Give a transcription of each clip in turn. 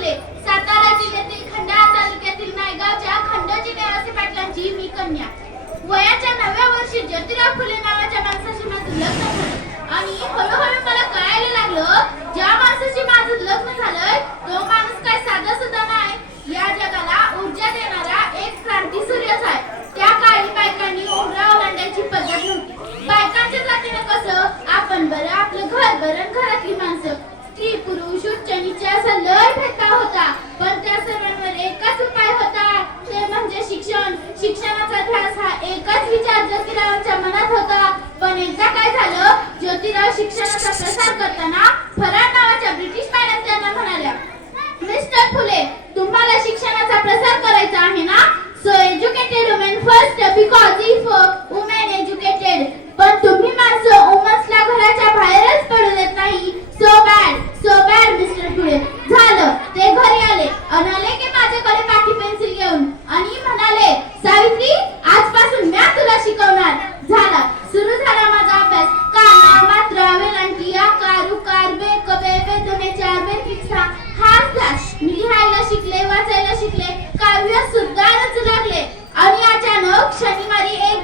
फुले, सातारा जिल्ह्यातील खंडाळा तालुक्यातील नायगावच्या खंडोजी देवासी पाटलांची मी कन्या. वयाच्या 9व्या वर्षी ज्योतिराव फुले नावाच्या माणसाशी माझं लग्न झालं आणि हळूहळू मला कळायला लागलं, ज्या माणसाशी माझं लग्न झालंय तो माणूस काय साधा सुद्धा नाही, या जगाला ऊर्जा देणारा एक क्रांती सूर्यच आहे. त्या काळी बायकांनी उमरा ओलांडायची पद्धत नव्हती. बायकांच्या जातीनं कसं आपण बरं, आपलं घर बरं, घरातली माणसं, स्त्री पुरुष उच्च नीच असा लय भेदभाव होता. पण त्या सर्वांवर एकच उपाय होता, ते म्हणजे शिक्षण. शिक्षणाचा ध्यास हा एकच विचार ज्योतिरावांच्या मनात होता. पण एकदा काय झालं, ज्योतिराव शिक्षणाचा प्रसार करताना फराड नावाच्या ब्रिटिश मॅडम त्यांना म्हणाल्या, मिस्टर फुले, तुम्हाला शिक्षणाचा प्रसार करायचा आहे ना? So educated women first because if women educated, पण तुम्ही माणसं वुमन्सला घराच्या बाहेरच पडू देत नाही. So bad मिस्टर फुले. झालं, ते घरी आले की माझ्याकडे पाटी पेन्सिल घेऊन आणि म्हणाले, सावित्री, आजपासून मी तुला शिकवणार. झाला, सुरू झाला माझा अभ्यास. काना, मात्रा, वेलांटी, आकार, उकार, बेक, बे, बेदोने, चार, बेफिक्सा, हाच मी लिहायला शिकले, वाचायला शिकले, काव्य सुद्धा रचू लागले. आणि अचानक शनिवारी 1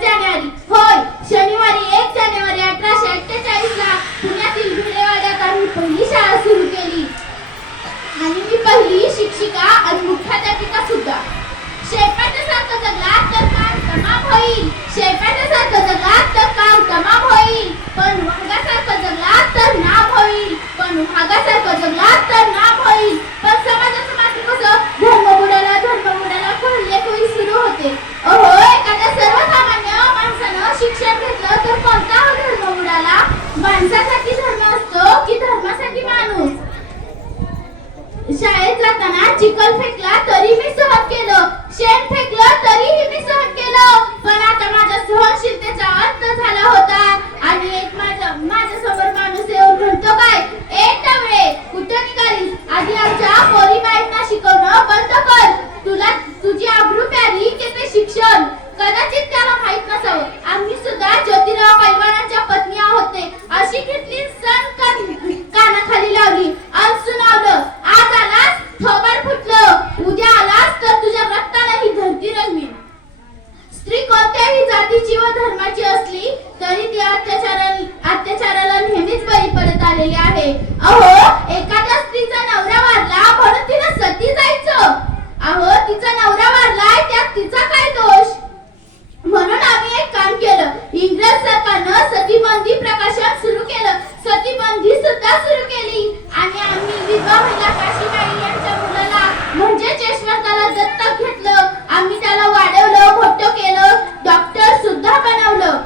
जानेवारी 1848 ला पुण्यातील भिडेवाड्यात आम्ही पहिली शाळा सुरू केली आणि मी पहिली शिक्षिका आणि मुख्याध्यापिका सुद्धा. शेपाट्यासारखं जगलात तर काम तमाम होईल, शेपाट्यासारखं जगलात तर काम तमाम होईल, पण वाघासारखं जगलात तर नाम होईल, पण वाघासारखं जगलात तर नाम होईल. पण समाजाचं मात्र कसं, धर्म बुडाला कोल्हे सुरू होते. अहो, एखाद्या सर्वसामान्य माणसानं शिक्षण घेतलं तर कोणता हा धर्म बुडाला? माणसासाठी धर्म असतो की धर्मासाठी माणूस? शाळेत जाताना चिखल फेकला तरी मी सहन केलं, शेण फेकलं तरीही मी सहन केलं. पण आता माझ्या सहनशीलतेचा अंत झाला होता आणि एक माझ्या समोर माणूस येऊन म्हणतो, काय ए टवळे, कुठं निघालीस? आधी आमच्या पोरी बाईंना शिकवणं बंद कर. तुला तुझी आबरू प्यारी की ते शिक्षण? कदाचित त्याला माहित नसावं, आम्ही सुद्धा ज्योतिराव पैलवानांच्या पत्नी आहोत. अशी घेतली सण कानाखाली लावली आणि सुनावलं, आज आलास थोबाड फुटलं, उद्या आलास तर तुझ्या रक्ताने ही धरती रंगवीन. स्त्री कोणत्याही जातीची व धर्माची असली तरी ती अत्याचाराला नेहमीच बळी पडत आलेली आहे. अहो, एखाद्या स्त्रीचा नवरा वारला म्हणून तिला सती जायचं? अहो, तिचा नवरा वारलाय त्यात तिचा काय दोष? म्हणून आम्ही एक काम केलं, इंग्रज सरकारनं सतीबंदी प्रकाशन सुरू केलं, सतीबंदी सुद्धा सुरू केली आणि आम्ही विधवा महिला काशीबाई यांच्या मुलाला म्हणजे यशवंताला दत्तक घेतलं. आम्ही त्याला वाढवलं, मोठं केलं, डॉक्टर सुद्धा बनवलं.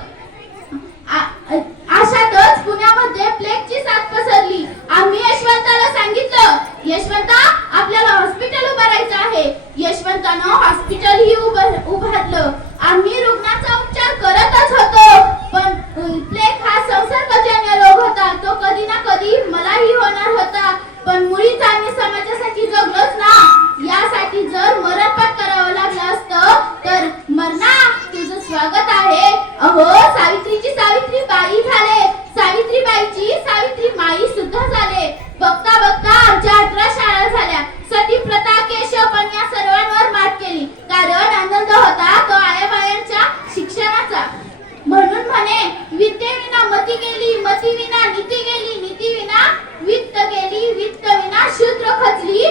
अशातच पुण्यामध्ये प्लेगची साथ पसरली. आम्ही यशवंताला सांगितलं, यशवंता, आपल्याला हॉस्पिटल उभारायचं आहे. यशवंतानं हॉस्पिटल ही उभारलं. आम्ही रुग्णाचा उपचार करतच होतो, पण प्लेग हा संसर्गजन्य रोग होता, तो कधी ना कधी मलाही होणार होता. पण मुळीच आम्ही समाजासाठी जगलोच ना. यासाठी जर मरणपात करावं लागलं असतं तर मरणा, तुझं स्वागत आहे. अहो, सावित्रीची सावित्री बाई झाले, सावित्रीबाईची सावित्री माई सुद्धा झाले. बघता बघता आमच्या 18 शाळा झाल्या. सती प्रथा, केशव पण या सर्वांवर मात केली, कारण आनंद होता तो आयाबायांच्या शिक्षणाचा. म्हणून म्हणे, विद्येविना मती गेली, मती विना नीती गेली, नीती विना वित्त गेली, वित्त विना शूद्र खचली.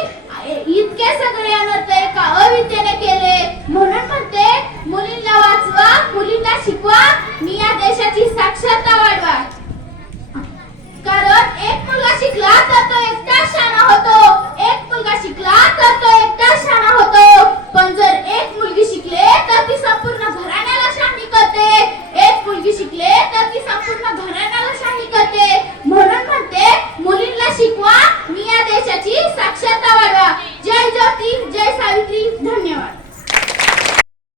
इतके सगळे अनर्थ एका अविद्येने केले. म्हणून म्हणते, मुलींना वाचवा, मुलींना शिकवा, मी या देशाची साक्षरता वाढवा. कारण एक मुलगा शिकला तर तो एकटा शहाणा होतो, एक मुलगा शिकला तर तो एकटा शहाणा होतो. पण जर एक मुलगी शिकले तर ती संपूर्ण घराण्याला शहाणी करते, एक मुलगी शिकले तर ती संपूर्ण घराण्याला शहाणी करते.